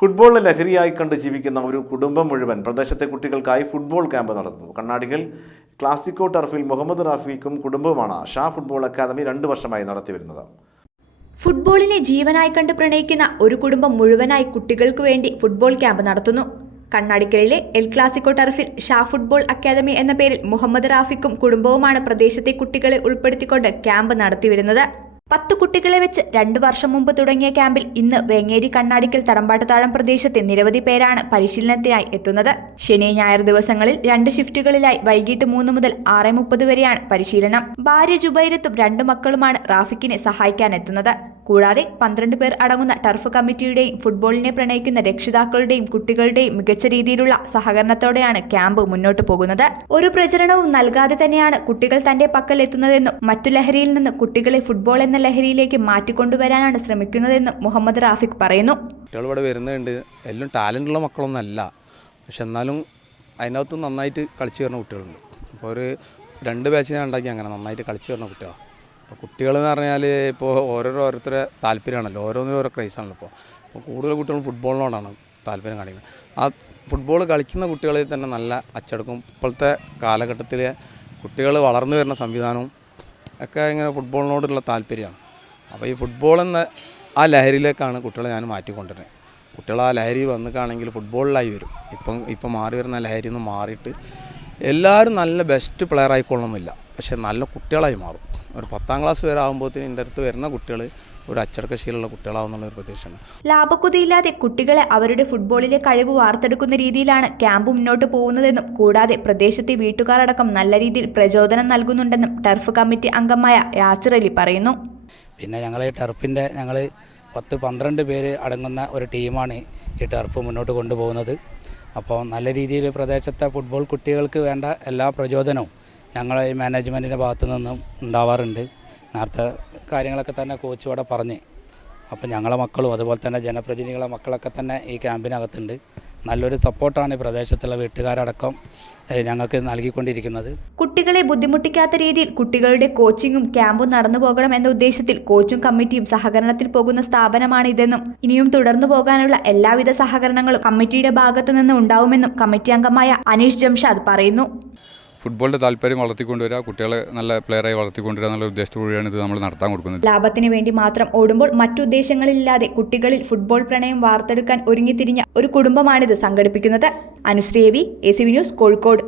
ഫുട്ബോളിനെ ലഹരിയായി കണ്ട് ജീവിക്കുന്ന ഒരു കുടുംബം മുഴുവൻ പ്രദേശത്തെ കുട്ടികൾക്കായി ഫുട്ബോൾ ക്യാമ്പ് നടത്തുന്നു. കണ്ണാടിയിൽ ക്ലാസിക്കോ ടർഫിൽ മുഹമ്മദ് റാഫിക്കും കുടുംബവുമാണ് ഷാ ഫുട്ബോൾ അക്കാദമി 2 വർഷമായി നടത്തിവരുന്നത്. ഫുട്ബോളിനെ ജീവനായി കണ്ട് പ്രണയിക്കുന്ന ഒരു കുടുംബം മുഴുവനായി കുട്ടികൾക്ക് വേണ്ടി ഫുട്ബോൾ ക്യാമ്പ് നടത്തുന്നു. കണ്ണാടിക്കലിലെ എൽ ക്ലാസിക്കോ ടർഫിൽ ഷാ ഫുട്ബോൾ അക്കാദമി എന്ന പേരിൽ മുഹമ്മദ് റാഫിക്കും കുടുംബവുമാണ് പ്രദേശത്തെ കുട്ടികളെ ഉൾപ്പെടുത്തിക്കൊണ്ട് ക്യാമ്പ് നടത്തിവരുന്നത്. 10 കുട്ടികളെ വെച്ച് 2 വർഷം മുമ്പ് തുടങ്ങിയ ക്യാമ്പിൽ ഇന്ന് വേങ്ങേരി കണ്ണാടിക്കൽ തടമ്പാട്ടുതാഴം പ്രദേശത്തെ നിരവധി പേരാണ് പരിശീലനത്തിനായി എത്തുന്നത്. ശനി ഞായർ ദിവസങ്ങളിൽ 2 ഷിഫ്റ്റുകളിലായി വൈകിട്ട് 3 മുതൽ 6:30 വരെയാണ് പരിശീലനം. ഭാര്യ ജുബൈരത്തും 2 മക്കളുമാണ് റാഫിക്കിനെ സഹായിക്കാനെത്തുന്നത്. കൂടാതെ 12 പേർ അടങ്ങുന്ന ടർഫ് കമ്മിറ്റിയുടെയും ഫുട്ബോളിനെ പ്രണയിക്കുന്ന രക്ഷിതാക്കളുടെയും കുട്ടികളുടെയും മികച്ച രീതിയിലുള്ള സഹകരണത്തോടെയാണ് ക്യാമ്പ് മുന്നോട്ട് പോകുന്നത്. ഒരു പ്രചരണവും നൽകാതെ തന്നെയാണ് കുട്ടികൾ തന്റെ പക്കൽ എത്തുന്നതെന്നും മറ്റു ലഹരിയിൽ നിന്ന് കുട്ടികളെ ഫുട്ബോൾ എന്ന ലഹരിയിലേക്ക് മാറ്റിക്കൊണ്ടുവരാനാണ് ശ്രമിക്കുന്നതെന്നും മുഹമ്മദ് റാഫിക് പറയുന്നു. കുട്ടികൾ ഇവിടെ വരുന്നുണ്ട്, എല്ലാം ടാലൻ്റുള്ള മക്കളൊന്നും അല്ല, പക്ഷെ എന്നാലും അതിനകത്ത് നന്നായിട്ട് കളിച്ച് വരുന്ന കുട്ടികളുണ്ട്. അപ്പോൾ ഒരു 2 ബാച്ചിനെ ഉണ്ടാക്കി അങ്ങനെ നന്നായിട്ട് കളിച്ച് വരുന്ന കുട്ടികളാണ്. അപ്പോൾ കുട്ടികളെന്ന് പറഞ്ഞാൽ ഇപ്പോൾ ഓരോരുത്തരെ താല്പര്യമാണല്ലോ, ഓരോന്നിനും ഓരോ ക്രൈസാണല്ലോ. അപ്പോൾ കൂടുതൽ കുട്ടികൾ ഫുട്ബോളിനോടാണ് താല്പര്യം കാണിക്കുന്നത്. ആ ഫുട്ബോൾ കളിക്കുന്ന കുട്ടികളിൽ തന്നെ നല്ല അച്ചടക്കവും ഇപ്പോഴത്തെ കാലഘട്ടത്തിൽ കുട്ടികൾ വളർന്നു വരുന്ന സംവിധാനവും ഒക്കെ ഇങ്ങനെ ഫുട്ബോളിനോടുള്ള താല്പര്യമാണ്. അപ്പോൾ ഈ ഫുട്ബോൾ എന്ന ആ ലഹരിയിലേക്കാണ് കുട്ടികളെ ഞാൻ മാറ്റിക്കൊണ്ടിരുന്നത്. കുട്ടികൾ ആ ലഹരി വന്നിട്ടാണെങ്കിൽ ഫുട്ബോളിലായി വരും. ഇപ്പം മാറി വരുന്ന ലഹരിയിൽ നിന്ന് മാറിയിട്ട് എല്ലാവരും നല്ല ബെസ്റ്റ് പ്ലെയർ ആയിക്കൊള്ളണമെന്നില്ല, പക്ഷേ നല്ല കുട്ടികളായി മാറും. ഒരു 10ാം ക്ലാസ് വരെ ആകുമ്പോഴത്തേന് എൻ്റെ അടുത്ത് വരുന്ന കുട്ടികൾ ഒരു അച്ചടക്കശീലമുള്ള കുട്ടികളാവുന്നുള്ള ഒരു പ്രതീക്ഷയാണ്. ലാഭക്കുതിയില്ലാതെ കുട്ടികളെ അവരുടെ ഫുട്ബോളിലെ കഴിവ് വാർത്തെടുക്കുന്ന രീതിയിലാണ് ക്യാമ്പ് മുന്നോട്ട് പോകുന്നതെന്നും കൂടാതെ പ്രദേശത്തെ വീട്ടുകാരടക്കം നല്ല രീതിയിൽ പ്രചോദനം നൽകുന്നുണ്ടെന്നും ടർഫ് കമ്മിറ്റി അംഗമായ യാസിർ അലി പറയുന്നു. പിന്നെ ഞങ്ങൾ ടർഫിൻ്റെ 10-12 പേര് അടങ്ങുന്ന ഒരു ടീമാണ് ഈ ടർഫ് മുന്നോട്ട് കൊണ്ടുപോകുന്നത്. അപ്പോൾ നല്ല രീതിയിൽ പ്രദേശത്തെ ഫുട്ബോൾ കുട്ടികൾക്ക് വേണ്ട എല്ലാ പ്രചോദനവും ഞങ്ങൾ ഈ മാനേജ്മെൻറ്റിൻ്റെ ഭാഗത്തു നിന്നും ഉണ്ടാവാറുണ്ട്. നേരത്തെ കാര്യങ്ങളൊക്കെ തന്നെ കോച്ച് ഇവിടെ പറഞ്ഞ്, അപ്പോൾ ഞങ്ങളെ മക്കളും അതുപോലെ തന്നെ ജനപ്രതിനിധികളെ മക്കളൊക്കെ തന്നെ ഈ ക്യാമ്പിനകത്തുണ്ട്. നല്ലൊരു സപ്പോർട്ടാണ് ഈ പ്രദേശത്തുള്ള വീട്ടുകാരടക്കം ഞങ്ങൾക്ക് നൽകിക്കൊണ്ടിരിക്കുന്നത്. കുട്ടികളെ ബുദ്ധിമുട്ടിക്കാത്ത രീതിയിൽ കുട്ടികളുടെ കോച്ചിങ്ങും ക്യാമ്പും നടന്നു പോകണം എന്ന ഉദ്ദേശത്തിൽ കോച്ചും കമ്മിറ്റിയും സഹകരണത്തിൽ പോകുന്ന സ്ഥാപനമാണ് ഇതെന്നും ഇനിയും തുടർന്നു പോകാനുള്ള എല്ലാവിധ സഹകരണങ്ങളും കമ്മിറ്റിയുടെ ഭാഗത്തു നിന്ന് ഉണ്ടാവുമെന്നും കമ്മിറ്റി അംഗമായ അനീഷ് ജംഷാദ് പറയുന്നു. ഫുട്ബോളിൻ്റെ താല്പര്യം വളർത്തിക്കൊണ്ടുവരിക, കുട്ടികളെ നല്ല പ്ലെയറായി വളർത്തിക്കൊണ്ടുവരിക എന്നുള്ള ഉദ്ദേശത്തോടെയാണ് ഇത് നമ്മൾ നടത്താൻ കൊടുക്കുന്നത്. ലാഭത്തിന് വേണ്ടി മാത്രം ഓടുമ്പോൾ മറ്റുദ്ദേശങ്ങളില്ലാതെ കുട്ടികളിൽ ഫുട്ബോൾ പ്രണയം വാർത്തെടുക്കാൻ ഒരുങ്ങിത്തിരിഞ്ഞ ഒരു കുടുംബമാണിത് സംഘടിപ്പിക്കുന്നത്. Anusree, AC news, Kozhikode.